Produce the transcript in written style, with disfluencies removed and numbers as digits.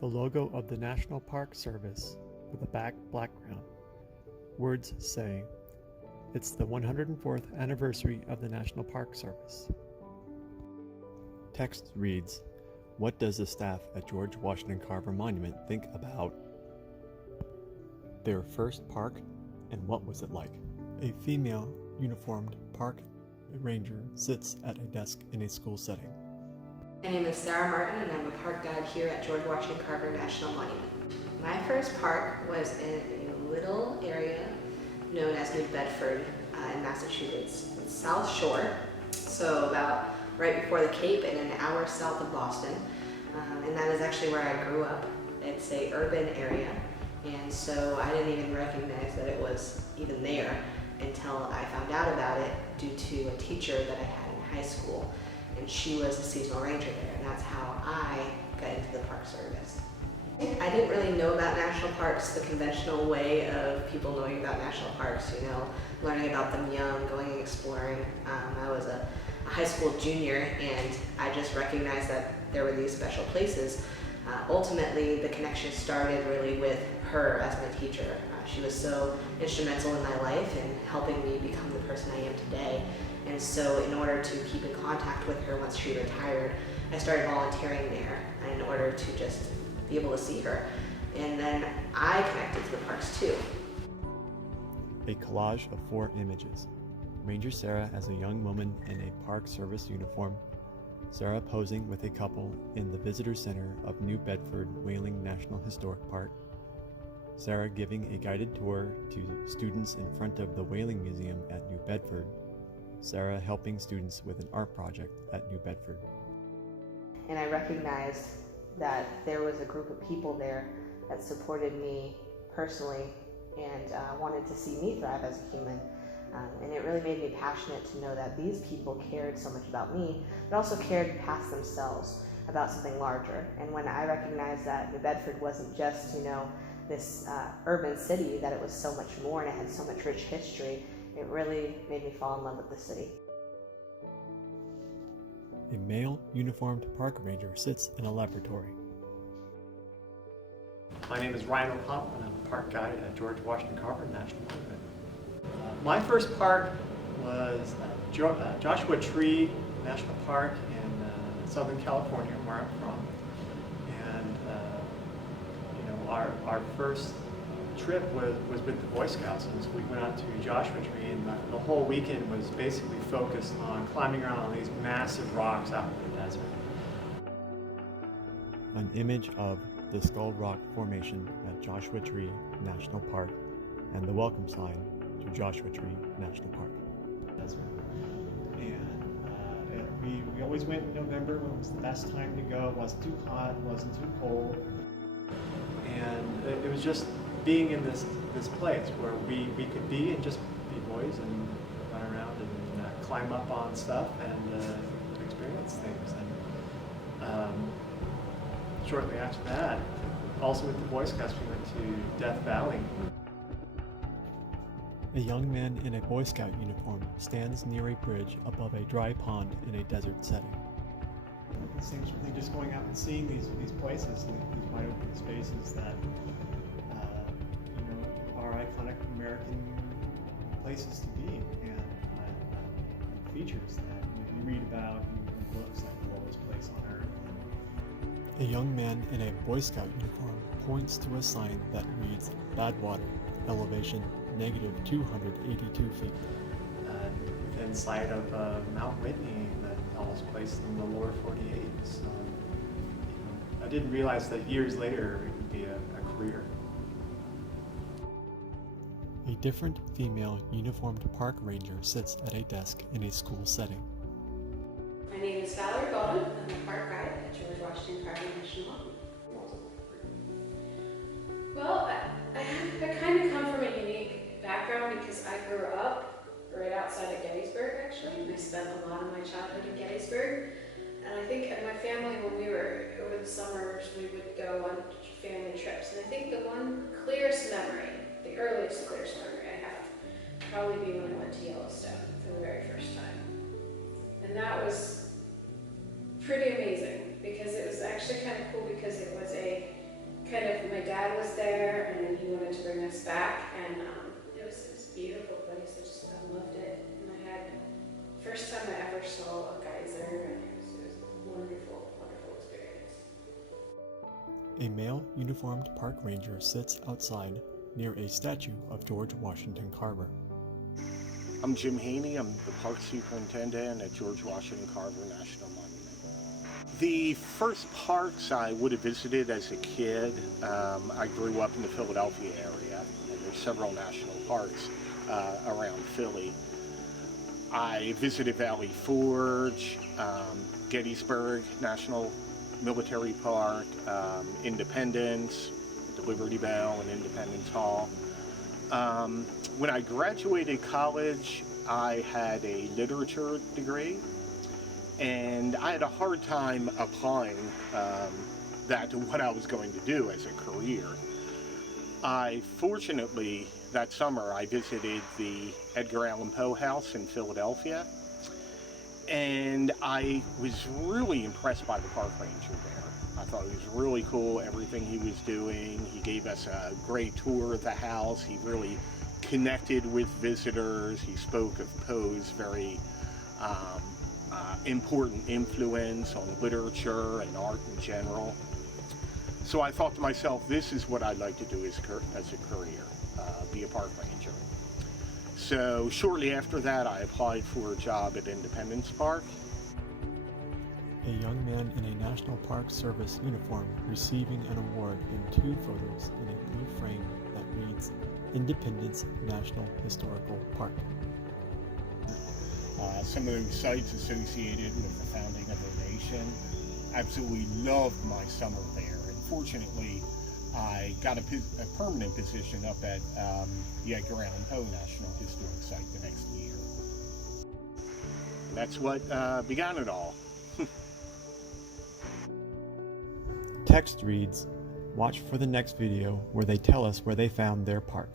The logo of the National Park Service with a background. Words say, "It's the 104th anniversary of the National Park Service." Text reads, "What does the staff at George Washington Carver Monument think about their first park, and what was it like?" A female uniformed park ranger sits at a desk in a school setting. My name is Sarah Martin, and I'm a park guide here at George Washington Carver National Monument. My first park was in a little area known as New Bedford in Massachusetts. It's South Shore, so about right before the Cape and an hour south of Boston. And that is actually where I grew up. It's a urban area, and so I didn't even recognize that it was even there until I found out about it due to a teacher that I had in high school. And she was a seasonal ranger there, and that's how I got into the Park Service. I didn't really know about national parks the conventional way of people knowing about national parks, learning about them young, going and exploring. I was a high school junior, and I just recognized that there were these special places. Ultimately, the connection started really with her as my teacher. She was so instrumental in my life and helping me become the person I am today. And so in order to keep in contact with her once she retired, I started volunteering there in order to just be able to see her. And then I connected to the parks too. A collage of 4 images. Ranger Sarah as a young woman in a Park Service uniform. Sarah posing with a couple in the visitor center of New Bedford Whaling National Historic Park. Sarah giving a guided tour to students in front of the Whaling Museum at New Bedford. Sarah helping students with an art project at New Bedford. And I recognized that there was a group of people there that supported me personally and wanted to see me thrive as a human. And it really made me passionate to know that these people cared so much about me, but also cared past themselves about something larger. And when I recognized that New Bedford wasn't just, this urban city, that it was so much more and it had so much rich history, it really made me fall in love with the city. A male uniformed park ranger sits in a laboratory. My name is Ryan O'Connell, and I'm a park guide at George Washington Carver National Monument. My first park was Joshua Tree National Park in Southern California, where I'm from. And our first trip was with the Boy Scouts, and so we went out to Joshua Tree, and the whole weekend was basically focused on climbing around on these massive rocks out in the desert. An image of the Skull Rock Formation at Joshua Tree National Park and the welcome sign to Joshua Tree National Park. And we always went in November when it was the best time to go. It wasn't too hot, it wasn't too cold. And it was just being in this place where we could be and just be boys and run around and climb up on stuff and experience things. And shortly after that, also with the Boy Scouts, we went to Death Valley. A young man in a Boy Scout uniform stands near a bridge above a dry pond in a desert setting. The same sort of thing, just going out and seeing these places, these wide open spaces that are iconic American places to be, and features that you read about in books like The Lowest Place on Earth. A young man in a Boy Scout uniform points to a sign that reads Badwater, elevation -282 feet. Within sight of Mount Whitney, the tallest place in the lower 48. So, I didn't realize that years later it would be a career. A different female uniformed park ranger sits at a desk in a school setting. My name is Valerie Golden. I'm a park guide at George Washington Carver National Monument. Well, I kind of come from a unique background because I grew up right outside of Gettysburg, actually. I spent a lot of my childhood in Gettysburg. And I think my family, when we were over the summers, we would go on family trips. And I think the one clearest memory, the earliest clearest memory I have, would probably be when I went to Yellowstone for the very first time. And that was pretty amazing because it was actually kind of cool because it was a dad was there, and then he wanted to bring us back, and it was a beautiful place. I loved it, and I had first time I ever saw a geyser, and it was a wonderful, wonderful experience. A male uniformed park ranger sits outside near a statue of George Washington Carver. I'm Jim Haney. I'm the park superintendent at George Washington Carver National Monument. The first parks I would have visited as a kid, I grew up in the Philadelphia area, and there's several national parks around Philly. I visited Valley Forge, Gettysburg National Military Park, Independence, the Liberty Bell and Independence Hall. When I graduated college, I had a literature degree, and I had a hard time applying that to what I was going to do as a career. Fortunately, that summer I visited the Edgar Allan Poe House in Philadelphia, and I was really impressed by the park ranger there. I thought it was really cool, everything he was doing. He gave us a great tour of the house. He really connected with visitors. He spoke of Poe's very important influence on literature and art in general. So I thought to myself, this is what I'd like to do as a career, be a park ranger. So shortly after that, I applied for a job at Independence Park. A young man in a National Park Service uniform receiving an award in 2 photos in a blue frame that reads Independence National Historical Park. Some of those sites associated with the founding of the nation. Absolutely loved my summer there, and fortunately I got a permanent position up at the Edgar Allan Poe National Historic Site the next year. And that's what began it all. Text reads, watch for the next video where they tell us where they found their park.